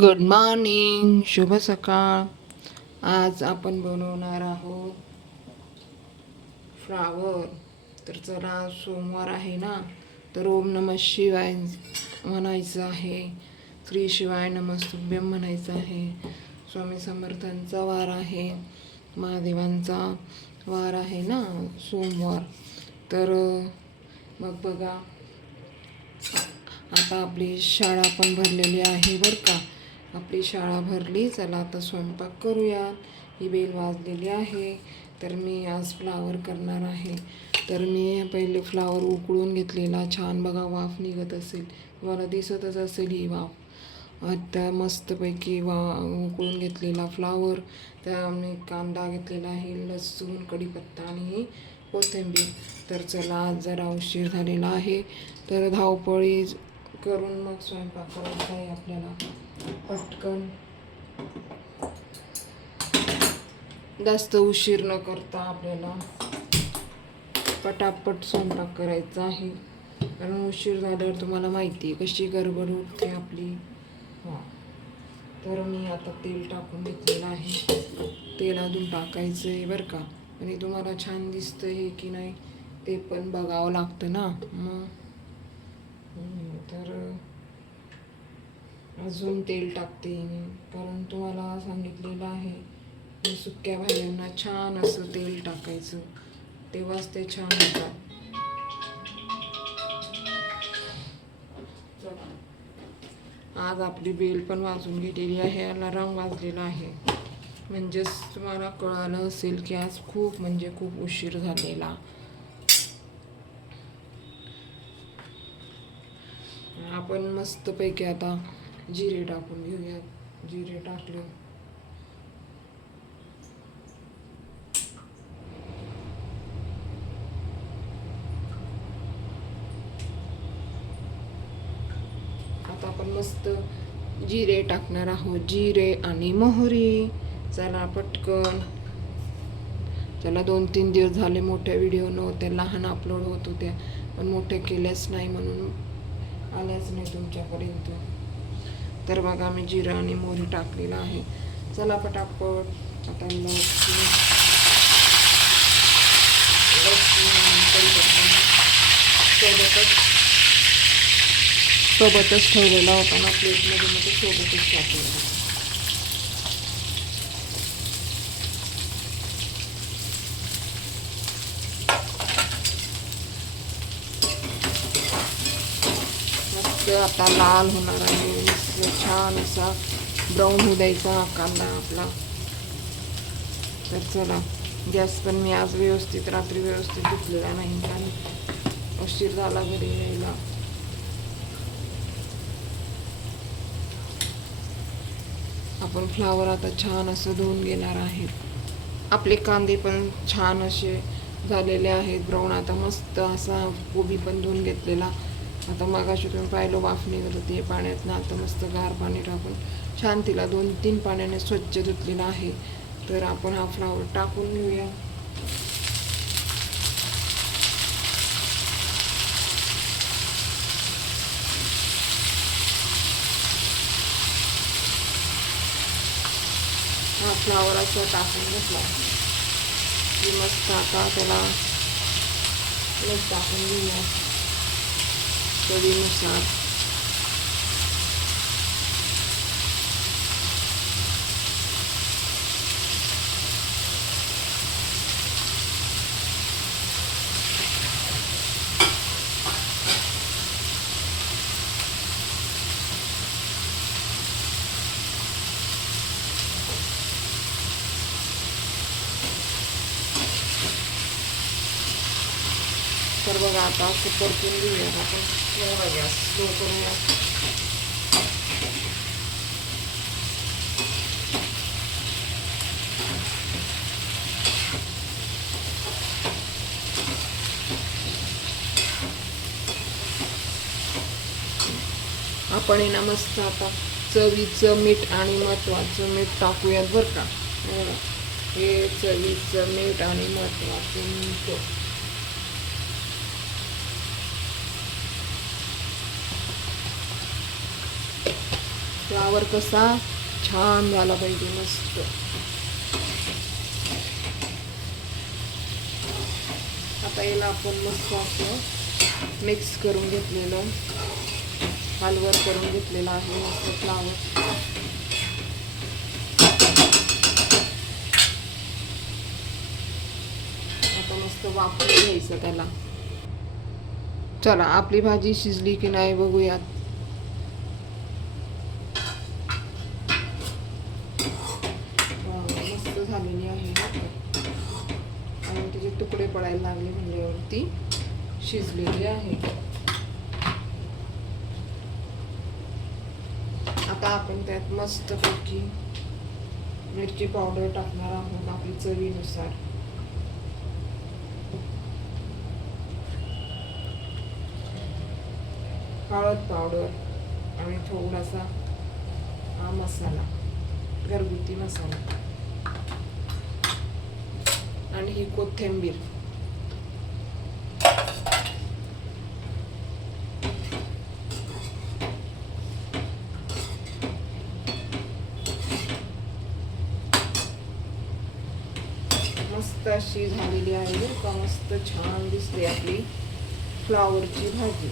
Good morning, शुभ सकाळ. आज आपण बनवणार आहोत फ्लावर. तर चला, सोमवार आहे ना, तर ओम नमः शिवाय म्हणायचं आहे, श्री शिवाय नमस्तुभ्यम म्हणायचं आहे. स्वामी समर्थांचा वार आहे, महादेवांचा वार आहे ना सोमवार. तर मग बघा, आता आपली शाळा पण भरलेली आहे बरं का. आपली शाळा भरली. चला आता स्वयंपाक करूया. ही बेल वाजलेली आहे. तर मी आज फ्लावर करणार आहे. तर मी पहिले फ्लावर उकळून घेतलेला, छान बघा वाफ निघत असेल, तुम्हाला दिसतच असेल ही वाफ. आता मस्तपैकी उकळून घेतलेला फ्लावर, त्या मी कांदा घेतलेला आहे, लसूण, कढीपत्ता आणि कोथिंबीर. तर चला, आज जरा उशीर झालेला आहे, तर धावपळी करून मग स्वयंपाक करायचा आहे आपल्याला पटकन. जास्त उशीर न करता आपल्याला पटापट स्वयंपाक करायचा आहे, कारण उशीर झाल्यावर तुम्हाला माहिती आहे कशी गडबड उठते आपली. तर मी आता तेल टाकून घेतलेलं आहे. तेल अजून टाकायचं आहे बरं का. आणि तुम्हाला छान दिसतं आहे की नाही ते पण बघावं लागतं ना मग. तर अजून तेल टाकते मी, कारण तुम्हाला सांगितलेलं आहे की सुक्या भाज्यांना छान असं तेल टाकायचं, तेव्हाच ते छान होतात. आज आपली बेल पण वाजून गेलेली आहे, अलार्म वाजलेला आहे, म्हणजेच तुम्हाला कळालं असेल की आज खूप म्हणजे खूप उशीर झालेला. आपण मस्तपैकी आता जिरे टाकून घेऊया. जिरे टाकले, आता आपण मस्त जिरे टाकणार आहोत, जिरे आणि मोहरी. चला पटकन. चला, 2-3 दिवस झाले मोठ्या व्हिडिओ नव्हत्या, लहान अपलोड होत होत्या, पण मोठे केल्याच नाही म्हणून आल्याच नाही तुमच्यापर्यंत. तर बघा, मी जिरा आणि मोहरी टाकलेला आहे. चला पटापट आता सोबतच ठेवलेला होता ना प्लेटमध्ये, मग ते सोबतच टाकलेला. मस्त आता लाल होणार आहे, मस्त छान असा ब्राऊन होऊ द्यायचा कांदा आपला. तर चला, गॅस पण मी आज व्यवस्थित रात्री व्यवस्थित धुतलेला नाही, कारण उशीर झाला घरी यायला. आपण फ्लावर आता छान असं धुवून घेणार आहे. आपले कांदे पण छान असे झालेले आहेत ब्राऊन. आता मस्त असा कोबी पण धुवून घेतलेला. आता मगाशी तुम्ही पाहिलं वाफ निघत होती पाण्यात ना, आता मस्त गार पाणी टाकून छान तिला 2-3 पाण्याने स्वच्छ धुतलेला आहे. तर आपण हा फ्लावर टाकून घेऊया. हा फ्लावर असा टाकून घेतला की मस्त आता त्याला टाकून घेऊया चवीनुसार. तर बघा, आता असं परतून घेऊया आपण. गॅस स्लो करूया. आपण ना मस्त आता चवीचं मीठ आणि महत्त्वाचं मीठ टाकूयात बरं का. हे चवीचं मीठ आणि महत्त्वाचं मीठ. फ्लावर कसा छान झाला पाहिजे, मस्त. आता याला आपण मस्त असं मिक्स करून घेतलेलं, हलवण करून घेतलेलं आहे मस्त फ्लावर. आता मस्त वाफवून घ्यायचं त्याला. चला आपली भाजी शिजली की नाही बघूयात. मस्त झालेली आहे आणि त्याचे तुकडे पडायला लागले म्हणल्यावरती शिजलेली आहे. आता आपण त्यात मस्तपैकी मिरची पावडर टाकणार आहोत आपली चवीनुसार. हळद पावडर आणि थोडासा हा मसाला, घरगुती मसाला, आणि ही कोथिंबीर. मस्त अशी झालेली आहे का, मस्त छान दिसते आपली फ्लावरची भाजी.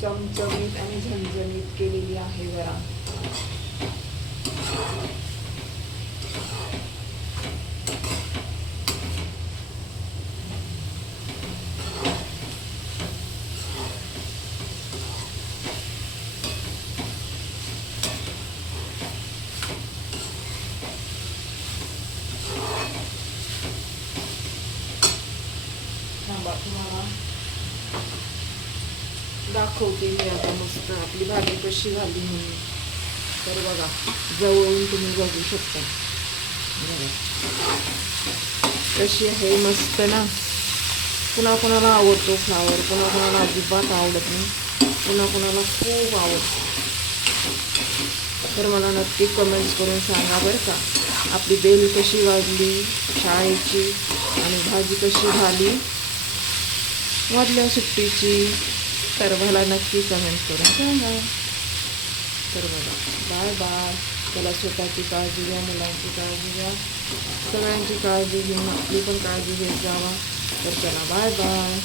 चमचमीत आणि झणझणीत केलेली आहे बघा. तुम्हाला दाखवते मी आता मस्त आपली भाजी कशी झाली म्हणून. तर बघा, जवळून तुम्ही बघू शकता कशी आहे, मस्त ना. कुणाला आवडतो फ्लावर, कुणाला अजिबात आवडत नाही, कुणाला खूप आवडतं. तर मला नक्की कमेंट्स करून सांगा बरं का, आपली बेल कशी वाजली शाळेची आणि भाजी कशी झाली मधल्या सुट्टीची. तर मला नक्की कमेंट करून सांगा. तर बघा, बाय बाय. त्याला स्वतःची काळजी घ्या, मुलांची काळजी घ्या, सगळ्यांची काळजी घेऊन आपली पण काळजी घेत जावा. तर चला बाय बाय.